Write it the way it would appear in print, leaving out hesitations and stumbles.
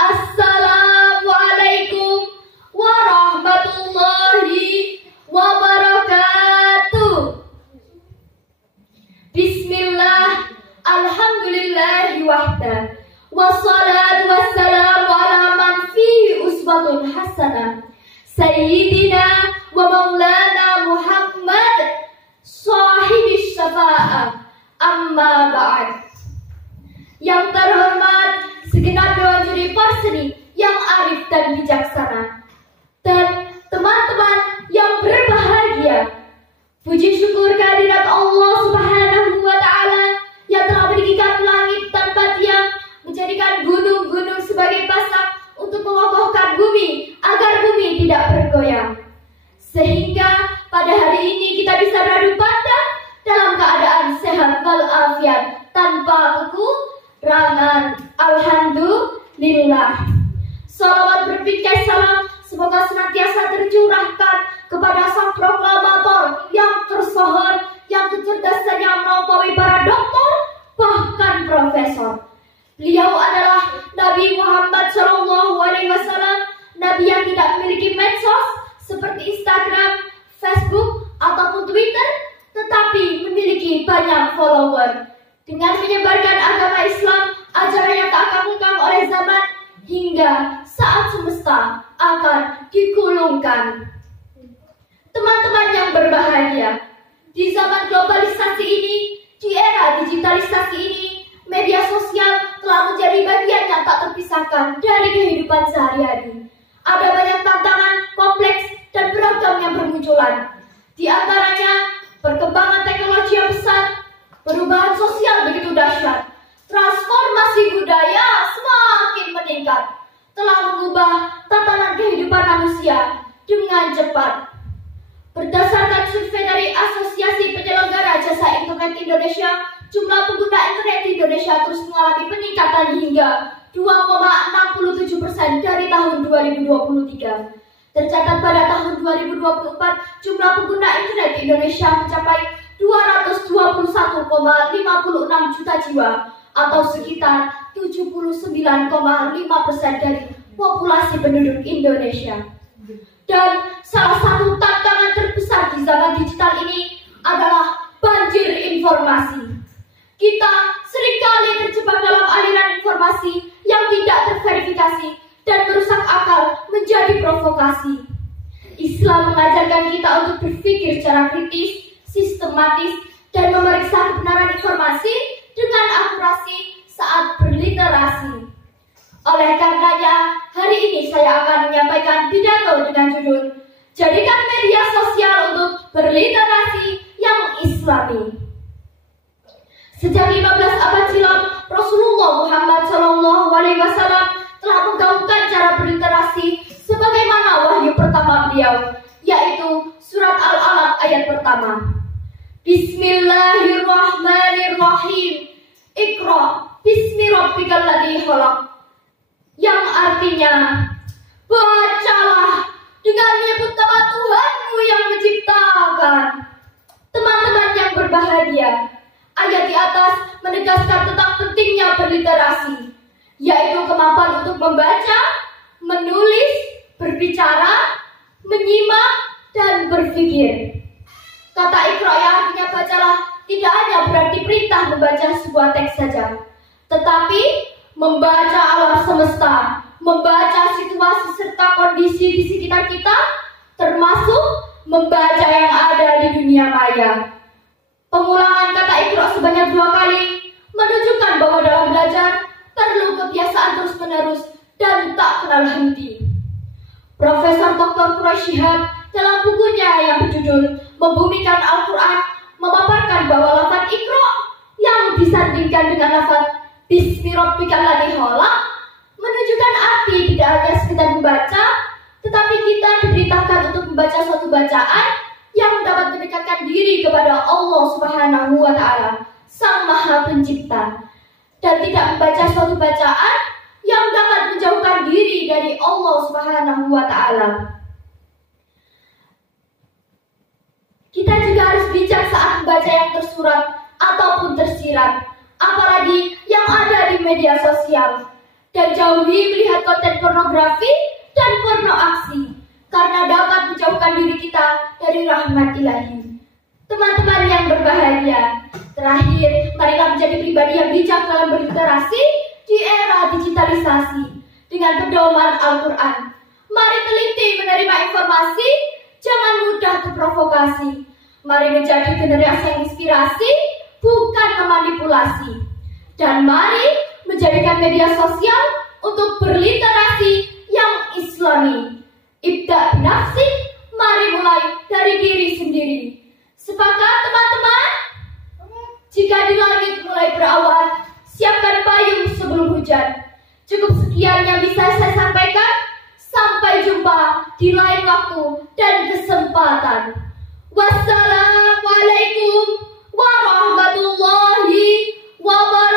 Assalamualaikum warahmatullahi wabarakatuh. Bismillah, alhamdulillahi wahda, wassalatu wassalamu ala man fihi uswatun hasanah, Sayyidina wa maulana Muhammad sahibis syafa'ah, amma ba'd. Yang terhormat segenap dewan juri perseni yang arif dan bijaksana, dan teman-teman yang berbahagia, puji syukur kehadirat Allah Subhanahu wa Ta'ala yang telah meninggikan langit tanpa tiang, menjadikan gunung-gunung sebagai pasak untuk mengokohkan bumi agar bumi tidak bergoyang, sehingga pada hari ini kita bisa beradu pandang dalam keadaan sehat walafiat tanpa kekurangan. Alhamdulillah. Salawat berpikir salam semoga senantiasa tercurahkan kepada sang proklamator yang tersohor, yang kecerdasannya melampaui para doktor bahkan profesor. Beliau adalah Nabi Muhammad SAW, Nabi yang tidak memiliki medsos seperti Instagram, Facebook, ataupun Twitter, tetapi memiliki banyak follower. Dengan menyebarkan agama Islam, ajaran yang tak akan lekang oleh zaman hingga saat semesta akan digulungkan. Teman-teman yang berbahagia, di zaman globalisasi ini, di era digitalisasi ini, media sosial telah menjadi bagian yang tak terpisahkan dari kehidupan sehari-hari. Ada banyak tantangan, kompleks, dan beragam yang bermunculan. Di antaranya, perkembangan teknologi yang pesat, perubahan sosial begitu dahsyat, transformasi budaya semakin meningkat, telah mengubah tatanan kehidupan manusia dengan cepat. Berdasarkan survei dari Asosiasi Penyelenggara Jasa Internet Indonesia, jumlah pengguna internet di Indonesia terus mengalami peningkatan hingga 2,67% dari tahun 2023. Tercatat pada tahun 2024, jumlah pengguna internet di Indonesia mencapai 221,56 juta jiwa atau sekitar 79,5% dari populasi penduduk Indonesia. Dan salah satu tantangan terbesar di zaman digital ini adalah banjir informasi. Kita seringkali terjebak dalam aliran informasi yang tidak terverifikasi dan merusak akal menjadi provokasi. Islam mengajarkan kita untuk berpikir secara kritis, sistematis, dan memeriksa kebenaran informasi dengan akurasi saat berliterasi. Oleh karenanya, hari ini saya akan menyampaikan pidato dengan judul "Jadikan Media Sosial untuk Berliterasi yang Islami". Sejak 15 abad silam, Rasulullah Muhammad SAW telah menggaungkan cara berliterasi sebagaimana wahyu pertama beliau, yaitu surat Al-Alaq ayat pertama. Bismillahirrahmanirrahim. Iqra bismi rabbikal ladzi khalaq. Yang artinya, bacalah dengan menyebut nama Tuhanmu yang menciptakan. Teman-teman yang berbahagia, ayat di atas menegaskan tentang pentingnya berliterasi, yaitu kemampuan untuk membaca, menulis, berbicara, menyimak, dan berpikir. Kata Iqra yang artinya bacalah tidak hanya berarti perintah membaca sebuah teks saja, tetapi membaca alam semesta, membaca situasi serta kondisi di sekitar kita, termasuk membaca yang ada di dunia maya. Pengulangan kata Iqra sebanyak 2 kali menunjukkan bahwa dalam belajar perlu kebiasaan terus-menerus dan tak kenal henti. Profesor Dr. Quraish Shihab dalam bukunya yang berjudul Membumikan Al-Quran memaparkan bahwa lafaz Iqra yang disandingkan dengan lafaz Bismi Rabbikal ladzi khalaq menunjukkan arti tidak hanya sekedar membaca, tetapi kita diberitakan untuk membaca suatu bacaan yang dapat mendekatkan diri kepada Allah Subhanahu wa Ta'ala, Sang Maha Pencipta, dan tidak membaca suatu bacaan yang dapat menjauhkan diri dari Allah Subhanahu wa Ta'ala. Kita juga harus bijak saat membaca yang tersurat ataupun tersirat, apalagi yang ada di media sosial. dan jauhi melihat konten pornografi dan porno aksi, karena dapat menjauhkan diri kita dari rahmat ilahi. Teman-teman yang berbahagia, terakhir, marilah menjadi pribadi yang bijak dalam berinteraksi di era digitalisasi dengan pedoman Al-Quran. Mari teliti menerima informasi, jangan mudah terprovokasi. Mari menjadi generasi yang inspirasi, bukan memanipulasi. Dan mari menjadikan media sosial untuk berliterasi yang islami. Ibda binafsi, mari mulai dari diri sendiri. Sepakat teman-teman? Jika di langit mulai berawan, siapkan payung sebelum hujan. Cukup sekian yang bisa saya sampaikan. Sampai jumpa di lain waktu dan kesempatan. Wassalamualaikum warahmatullahi wabarakatuh.